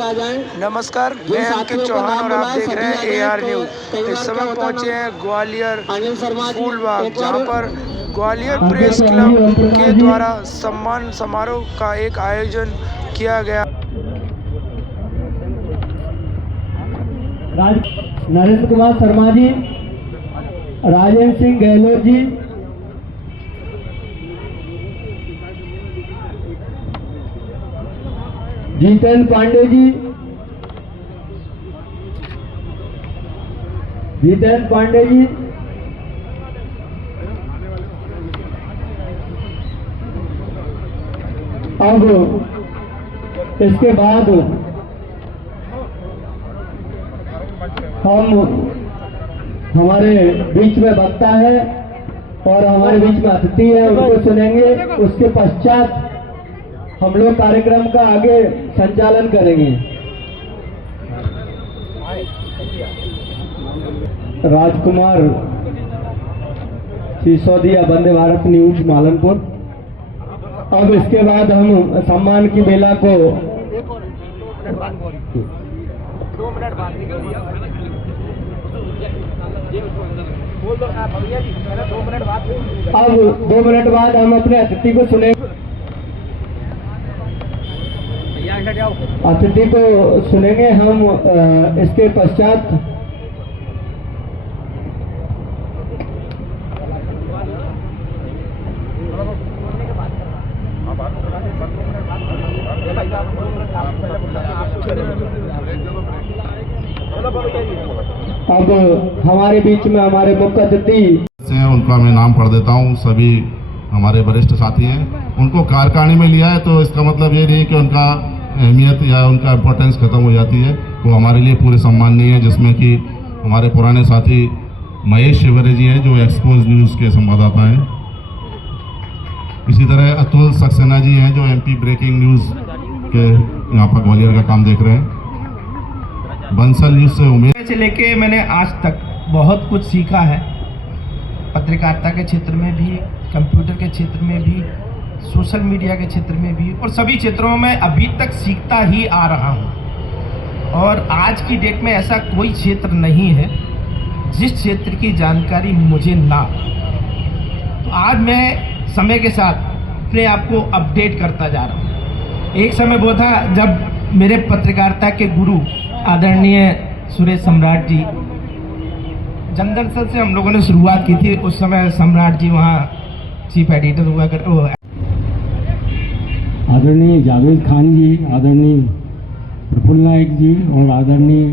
नमस्कार, मैं अंकित चौहान और आप देख रहे हैं AR न्यूज। इस समय पहुंचे हैं ग्वालियर फूलबाग, जहां पर ग्वालियर प्रेस क्लब के द्वारा सम्मान समारोह का एक आयोजन किया गया। नरेंद्र कुमार शर्मा जी, राजेंद्र सिंह गहलोत जी, जीतन पांडे जी, अब इसके बाद हम हमारे बीच में वक्ता है और हमारे बीच में अतिथि है, उनको सुनेंगे। उसके पश्चात हम लोग कार्यक्रम का आगे संचालन करेंगे। राजकुमार सिसोदिया, वंदे भारत न्यूज मालनपुर। अब इसके बाद हम सम्मान की बेला को अब 2 मिनट बाद हम अपने अतिथि को सुनेंगे। अतिथि को सुनेंगे हम। इसके पश्चात अब हमारे बीच में हमारे मुख्य अतिथि उनका मैं नाम पढ़ देता हूँ। सभी हमारे वरिष्ठ साथी हैं, उनको कार्यकारिणी में लिया है तो इसका मतलब ये नहीं कि उनका अहमियत या उनका इम्पोर्टेंस खत्म हो जाती है। वो हमारे लिए पूरे सम्माननीय है, जिसमें कि हमारे पुराने साथी महेश शिवरे जी हैं जो एक्सपोज न्यूज़ के संवाददाता हैं। इसी तरह अतुल सक्सेना जी हैं जो MP ब्रेकिंग न्यूज़ के यहाँ पर ग्वालियर का काम देख रहे हैं। बंसल न्यूज़ से उम्मीद से लेके मैंने आज तक बहुत कुछ सीखा है, पत्रकारिता के क्षेत्र में भी, कंप्यूटर के क्षेत्र में भी, सोशल मीडिया के क्षेत्र में भी, और सभी क्षेत्रों में अभी तक सीखता ही आ रहा हूँ। और आज की डेट में ऐसा कोई क्षेत्र नहीं है जिस क्षेत्र की जानकारी मुझे ना। तो आज मैं समय के साथ अपने आप को अपडेट करता जा रहा हूँ। एक समय वो था जब मेरे पत्रकारिता के गुरु आदरणीय सुरेश सम्राट जी, जनदर्शन से हम लोगों ने शुरुआत की थी। उस समय सम्राट जी वहाँ चीफ एडिटर हुआ करते। आदरणीय जावेद खान जी, आदरणीय प्रफुल्ल नायक जी और आदरणीय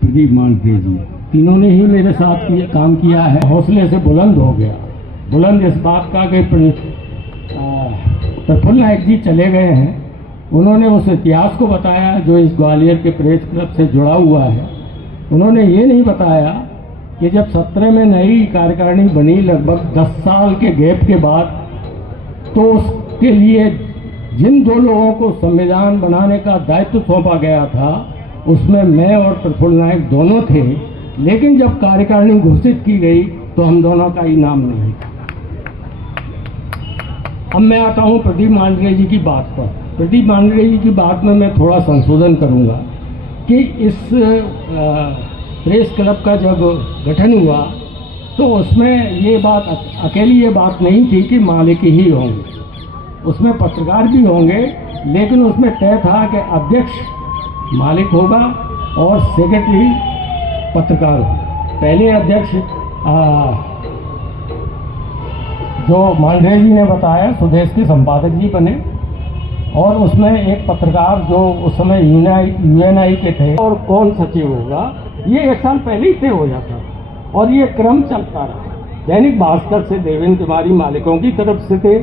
प्रदीप मांडरे जी, तीनों ने ही मेरे साथ काम किया है। हौसले से बुलंद हो गया। बुलंद इस बात का कि प्रफुल्ल नायक जी चले गए हैं। उन्होंने उस इतिहास को बताया जो इस ग्वालियर के प्रेस क्लब से जुड़ा हुआ है। उन्होंने ये नहीं बताया कि जब 17 में नई कार्यकारिणी बनी, लगभग 10 साल के गैप के बाद, तो उसके लिए जिन 2 लोगों को संविधान बनाने का दायित्व सौंपा गया था, उसमें मैं और प्रफुल्ल नायक दोनों थे। लेकिन जब कार्यकारिणी घोषित की गई तो हम दोनों का ही नाम नहीं था। अब मैं आता हूँ प्रदीप मांडरे जी की बात पर। प्रदीप मांडरे जी की बात में मैं थोड़ा संशोधन करूँगा कि इस प्रेस क्लब का जब गठन हुआ तो उसमें ये बात अकेली ये बात नहीं थी कि मालिक ही होंगे, उसमें पत्रकार भी होंगे। लेकिन उसमें तय था कि अध्यक्ष मालिक होगा और सेक्रेटरी पत्रकार होगा। पहले अध्यक्ष जो मांडरे जी ने बताया, सुदेश के संपादक जी बने, और उसमें एक पत्रकार जो उस समय UNI के थे, और कौन सचिव होगा ये 1 साल पहले ही तय हो जाता और ये क्रम चलता रहा। दैनिक भास्कर से देवेंद्र तिवारी मालिकों की तरफ से थे,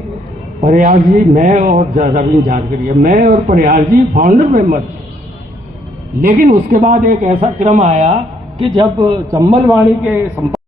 परिहार जी, मैं और रवीन झारखड़िया, मैं और परिहार जी फाउंडर मेंबर थे। लेकिन उसके बाद एक ऐसा क्रम आया कि जब चंबल वाणी के